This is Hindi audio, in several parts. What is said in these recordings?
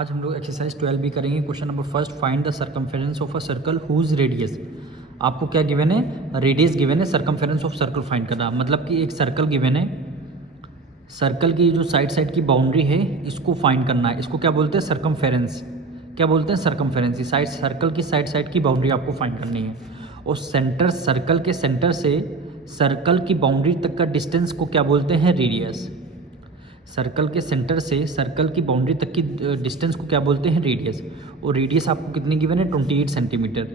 आज हम लोग एक्सरसाइज 12 भी करेंगे। Question number first, find the circumference of a circle whose radius. आपको क्या गिवन है? रेडियस गिवन है, सर्कमफेरेंस ऑफ सर्कल फाइंड करना। मतलब कि एक सर्कल गिवन है, सर्कल की जो साइड की बाउंड्री है इसको फाइंड करना है। इसको क्या बोलते हैं? सर्कमफेरेंस। क्या बोलते हैं? सर्कमफेरेंस। साइड सर्कल की साइड की बाउंड्री आपको फाइंड करनी है। और सेंटर, सर्कल के सेंटर से सर्कल की बाउंड्री तक का डिस्टेंस को क्या बोलते हैं? रेडियस। सर्कल के सेंटर से सर्कल की बाउंड्री तक की डिस्टेंस को क्या बोलते हैं? रेडियस। और रेडियस आपको कितनी गिवन है? 28 सेंटीमीटर।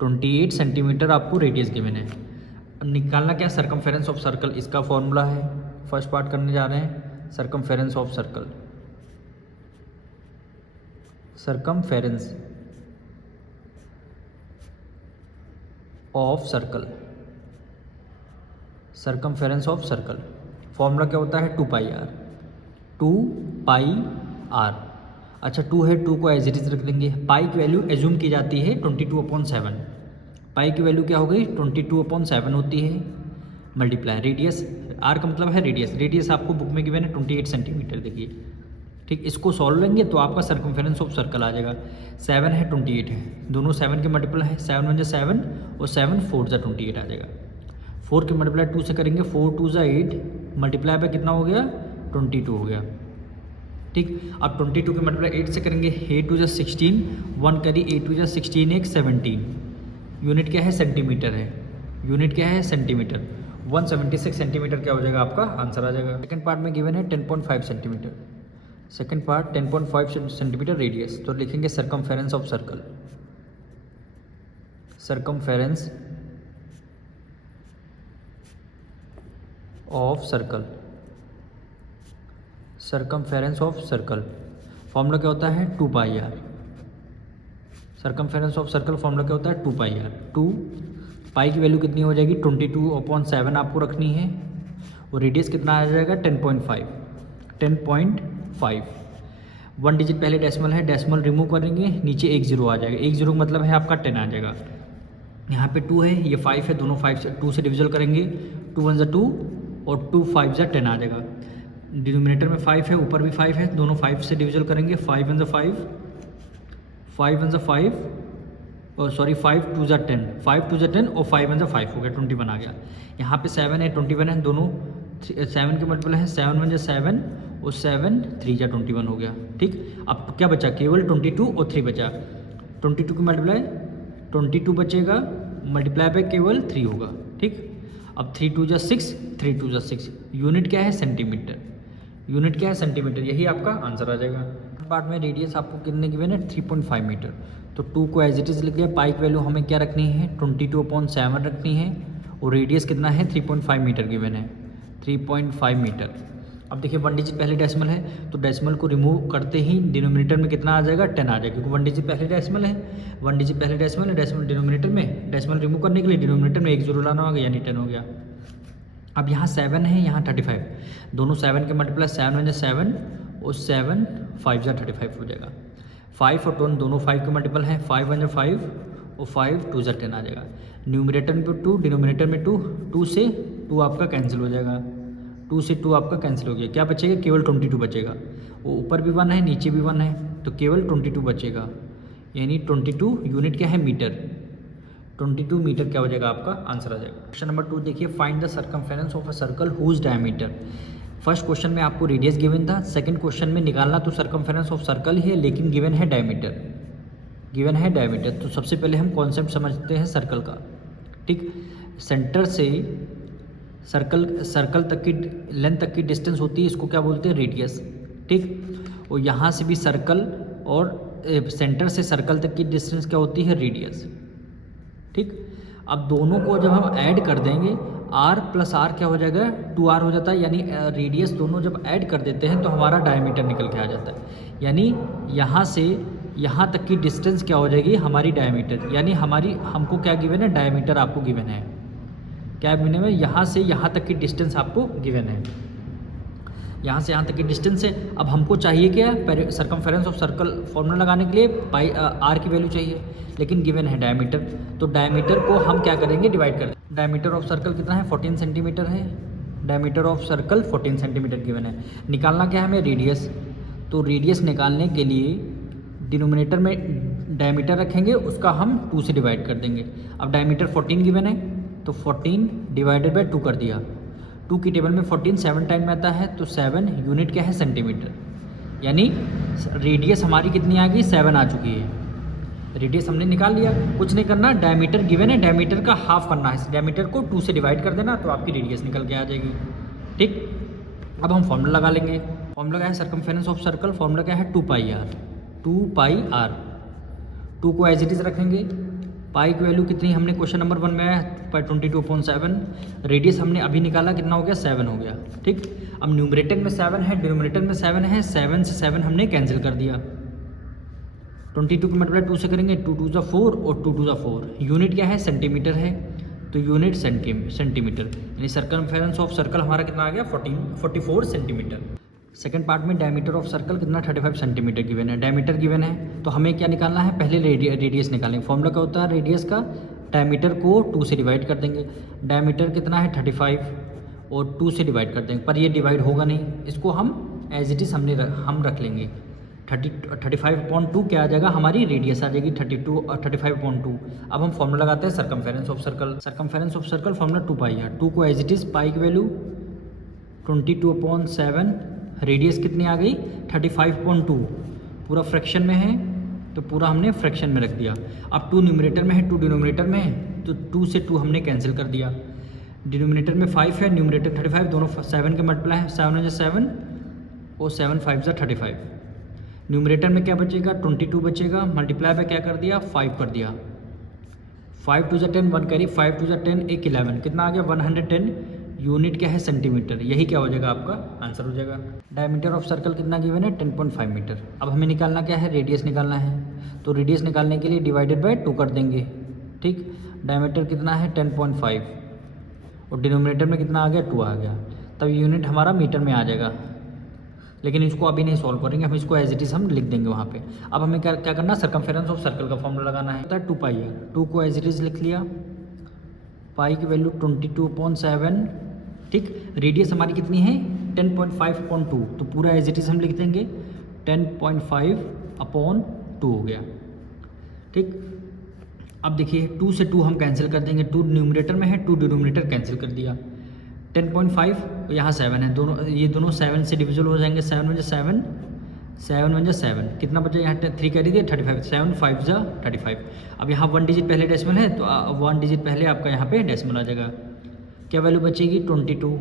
28 सेंटीमीटर आपको रेडियस गिवन है। अब निकालना क्या? Circumference of circle. इसका फॉर्मूला है, फर्स्ट पार्ट करने जा रहे हैं। Circumference of circle, circumference of circle, circumference of circle. Formula क्या होता है? 2 पाई आर। 2 pi are. अच्छा, 2 है, 2 को एज इट इज रख देंगे। पाई की वैल्यू एज्यूम की जाती है 22/7। पाई की वैल्यू क्या हो गई? 22/7 होती है। मल्टीप्लाई रेडियस, आर का मतलब है रेडियस। रेडियस आपको बुक में गिवन है 28 सेंटीमीटर। देखिए ठीक, इसको सॉल्व लेंगे तो आपका सर्कमफेरेंस ऑफ सर्कल आ जाएगा। 7 है, 28 है, दोनों 7 के मल्टीपल है। 7 1 7 और 7 4 28 आ जाएगा। 4 के मल्टीप्लाई 2 से करेंगे, 4 2 8, मल्टीप्लाई पे कितना हो गया? 22 हो गया। ठीक, अब 22 के मल्टीप्लाई 8 से करेंगे, 8 2 16, 1 करी 8 2 16 1 17। यूनिट क्या है? सेंटीमीटर है। यूनिट क्या है? सेंटीमीटर। 176 सेंटीमीटर क्या हो जाएगा? आपका आंसर आ जाएगा। सेकंड पार्ट में गिवन है 10.5 centimetre. Second part 10.5 centimetre radius. तो लिखेंगे circumference of circle, circumference of circle, circumference of circle. Formula क्या होता है? 2 pi R. Circumference of circle formula क्या होता है? 2 पाई आर। 2 पाई की वैल्यू कितनी हो जाएगी? 22/7 आपको रखनी है। और रेडियस कितना आ जाएगा? 10.5। 10.5। 1 डिजिट पहले डेसिमल है, डेसिमल रिमूव करेंगे, नीचे 1 0 आ जाएगा। 1 0 का मतलब है आपका 10 आ जाएगा। यहाँ पे 2 है, ये 5 है, दोनों 5 से 2 से डिविजल करेंगे। 2 1 2 और 2 5 10 आ जाएगा। डिनोमिनेटर में 5 है, ऊपर भी 5 है, दोनों 5 से डिविजल करेंगे। 5 1 5, 5 1 5 और सॉरी 5 2 10, 5 2 10 और 5 1 5 हो गया, 21 आ गया। यहाँ पे 7 है, 21 है, दोनों 7 के मल्टीपल है। 7 1 7 और 7 3 21 हो गया। ठीक, अब क्या बचा? केवल 22 और 3 बचा। 22 की मल्टीप्लाई 22 बचेगा, मल्टीप्लाई पे केवल 3 होगा। ठीक, अब 3 2 6, 3 2 6। यूनिट क्या है? सेंटीमीटर। यूनिट क्या है? सेंटीमीटर। यही आपका आंसर आ जाएगा। पार्ट में रेडियस आपको कितने गिवन है? 3.5 मीटर। तो 2 को एज इट इज लिख लिया। पाई की वैल्यू हमें क्या रखनी है? 22/7 रखनी है। और रेडियस कितना है? 3.5 मीटर गिवन है। 3.5 मीटर। अब देखिए 1 डिजिट पहले डेसिमल है, तो डेसिमल को रिमूव करते ही डिनोमिनेटर में कितना आ जाएगा? 10 आ जाएगा, क्योंकि 1 डिजिट पहले डेसिमल है। 1 डिजिट पहले डेसिमल है, डेसिमल डिनोमिनेटर में, डेसिमल रिमूव करने के लिए डिनोमिनेटर में 1 0 लाना होगा, यानी 10 हो गया। अब यहाँ 7 है, यहाँ 35, दोनों 7 के मल्टीप्लाई 7 1 7 और 7 5 35 हो जाएगा। 5 और 2 दोनों 5 के मल्टीपल है। 5 1 5 और 5 2 10 आ जाएगा। न्यूमिनेटर में 2, डिनोमिनेटर में 2, 2 से 2 आपका कैंसिल हो जाएगा। 2 से 2 आपका कैंसिल हो गया। क्या बचेगा? केवल 22 बचेगा। वो ऊपर भी 1 है, नीचे भी 1 है, तो केवल 22 बचेगा, यानी 22 यूनिट क्या है? मीटर। 22 मीटर क्या हो जाएगा? आपका आंसर आ जाएगा। क्वेश्चन नंबर 2 देखिए, find the circumference of a circle whose diameter. First question में आपको रेडियस गिवन था, सेकंड क्वेश्चन में निकालना तो सर्कमफेरेंस ऑफ सर्कल ही है, लेकिन गिवन है डायमीटर। गिवन है डायमीटर। तो सबसे पहले हम कॉन्सेप्ट समझते हैं सर्कल का। ठीक, सेंटर से सर्कल तक की लेंथ तक की डिस्टेंस होती है, इसको क्या बोलते हैं? रेडियस। ठीक, और यहाँ से भी सर्कल और सेंटर से सर्कल तक की डिस्टेंस क्या होती है? रेडियस। ठीक, अब दोनों को जब हम ऐड कर देंगे, r प्लस r क्या हो जाएगा? 2r हो जाता है, यानी रेडियस दोनों जब ऐड कर देते हैं तो हमारा डायमीटर निकल के आ जाता है। यानी यहाँ से यहाँ तक की डिस्टेंस क्या हो जाएगी? हमारी डायमीटर। यानी हमको क्या गिवन है? डायमीटर आपको गिवन है। क्या गिवन है? यहाँ से यहाँ तक की डिस्टेंस आपको गिवन है। यहाँ से यहाँ तक की डिस्टेंस है। अब हमको चाहिए क्या? सर्कमफेरेंस ऑफ सर्कल फॉर्मूला लगाने के लिए पाई आर की वैल्यू चाहिए, लेकिन गिवन है डायमीटर। तो डायमीटर को हम क्या करेंगे? डिवाइड कर देंगे। डायमीटर ऑफ सर्कल कितना है? 14 सेंटीमीटर है। Diameter of circle 14 centimetre given है। निकालना क्या है हमें? रेडियस। तो रेडियस निकालने के लिए डिनोमिनेटर में डायमीटर रखेंगे, उसका हम 2 से डिवाइड कर देंगे। अब डायमीटर 14 गिवन है तो 14 डिवाइडेड बाय 2 कर दिया। 2 की टेबल में 14 7 टाइम में आता है, तो 7 यूनिट क्या है सेंटीमीटर, यानी रेडियस हमारी कितनी आ गई 7 आ चुकी है। रेडियस हमने निकाल लिया, कुछ नहीं करना, डायमीटर गिवन है, डायमीटर का हाफ करना है, डायमीटर को 2 से डिवाइड कर देना तो आपकी रेडियस निकल के आ जाएगी। ठीक, अब हम फॉर्मूला लगा लेंगे। फॉर्मूला क्या है, सर्कमफेरेंस ऑफ सर्कल, फॉर्मूला क्या है 2 पाई आर। 2 पाई आर, 2 को एज इट इज़ रखेंगे। पाई की वैल्यू कितनी हमने क्वेश्चन नंबर 1 में आया 22/7। रेडियस हमने अभी निकाला, कितना हो गया 7 हो गया। ठीक, अब न्यूमरेटर में 7 है, डिनोमिनेटर में 7 है, 7 से 7 हमने कैंसिल कर दिया। 22 को मल्टीप्लाई 2 से करेंगे, 2 2 4 और 2 2 4। यूनिट क्या है सेंटीमीटर है, तो यूनिट सेंटीमीटर, यानी सर्कमफेरेंस ऑफ सर्कल हमारा कितना आ गया 44 सेंटीमीटर। सेकंड पार्ट में डायमीटर ऑफ सर्कल कितना 35 सेंटीमीटर गिवन है, डायमीटर गिवन है, तो हमें क्या निकालना है, पहले रेडियस निकालेंगे। फॉर्मूला क्या होता है रेडियस का, डायमीटर को 2 से डिवाइड कर देंगे। डायमीटर कितना है 35 और 2 से डिवाइड कर देंगे, पर ये डिवाइड होगा नहीं, इसको हम एज इट इज़ हम रख लेंगे। 35/2 क्या आ जाएगा, हमारी रेडियस आ जाएगी 35/2। अब हम फॉर्मूला लगाते हैं circumference of circle. Circumference of circle formula 2 पाई है। 2 को एज इट इज़, पाई की वैल्यू 22/7, रेडियस कितनी आ गई 35/2, पूरा फ्रैक्शन में है तो पूरा हमने फ्रैक्शन में रख दिया। अब 2 न्यूमरेटर में है, 2 डिनोमिनेटर में है, तो 2 से 2 हमने कैंसिल कर दिया। डिनोमिनेटर में 5 है, न्यूमरेटर 35, दोनों 7 के मल्टीप्लाई है, 7 1 7 और 7 5 35। न्यूमरेटर में क्या बचेगा 22 बचेगा, मल्टीप्लाई पे क्या कर दिया 5 कर दिया। 5 2 10, 1 कैरी, 5 2 10 एक 11, कितना आ गया 110। यूनिट क्या है सेंटीमीटर, यही क्या हो जाएगा आपका आंसर हो जाएगा। डायमीटर ऑफ सर्कल कितना गिवन है 10.5 मीटर। अब हमें निकालना क्या है, रेडियस निकालना है, तो रेडियस निकालने के लिए डिवाइडेड बाय 2 कर देंगे। ठीक, डायमीटर कितना है 10.5 और डिनोमिनेटर में कितना आ गया 2 आ गया, तब यूनिट हमारा मीटर में आ जाएगा। लेकिन इसको अभी नहीं सॉल्व करेंगे, हम इसको एज इट इज़ हम लिख देंगे वहाँ पे। अब हमें क्या करना, सर्कमफेरेंस ऑफ सर्कल का फॉर्मूला लगाना है, होता है 2 पाई है। 2 को एज इट इज़ लिख लिया, पाई की वैल्यू 22/7। ठीक, रेडियस हमारी कितनी है 10.5/2, तो पूरा एज इट इज़ हम लिख देंगे 10.5/2 हो गया। ठीक, अब देखिए 2 से 2 हम कैंसिल कर देंगे, 2 न्यूमरेटर में है, 2 डिनोमिनेटर कैंसिल कर दिया। 10.5 यहाँ 7 है, दोनों ये दोनों 7 से डिविजल हो जाएंगे, 7 1 7, 7 1 7, कितना बचा यहाँ 3 कैरी दिए 35, 7 5 35। अब यहाँ 1 डिजिट पहले डेसिमल है, तो 1 डिजिट पहले आपका यहाँ पे डेसिमल आ जाएगा। क्या वैल्यू बचेगी 22,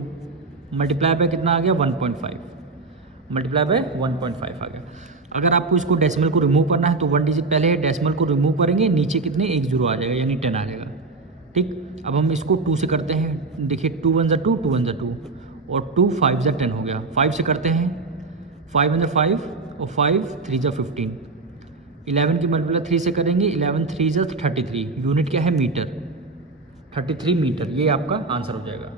मल्टीप्लाई पे कितना आ गया 1.5, मल्टीप्लाई पे 1.5 आ गया। अगर आपको इसको डेसिमल को रिमूव करना है तो 1 डिजिट पहले है, डेसिमल को रिमूव करेंगे, नीचे कितने 1 0 आ जाएगा, यानी 10 आ जाएगा। ठीक, अब हम इसको 2 से करते हैं, देखिए 2 1 2, 2 1 2 और 2 5 10 हो गया। 5 से करते हैं, 5 1 5 और 5 3 15। 11 की मल्टीप्लाई 3 से करेंगे, 11 3 33। यूनिट क्या है मीटर, 33 मीटर, ये आपका आंसर हो जाएगा।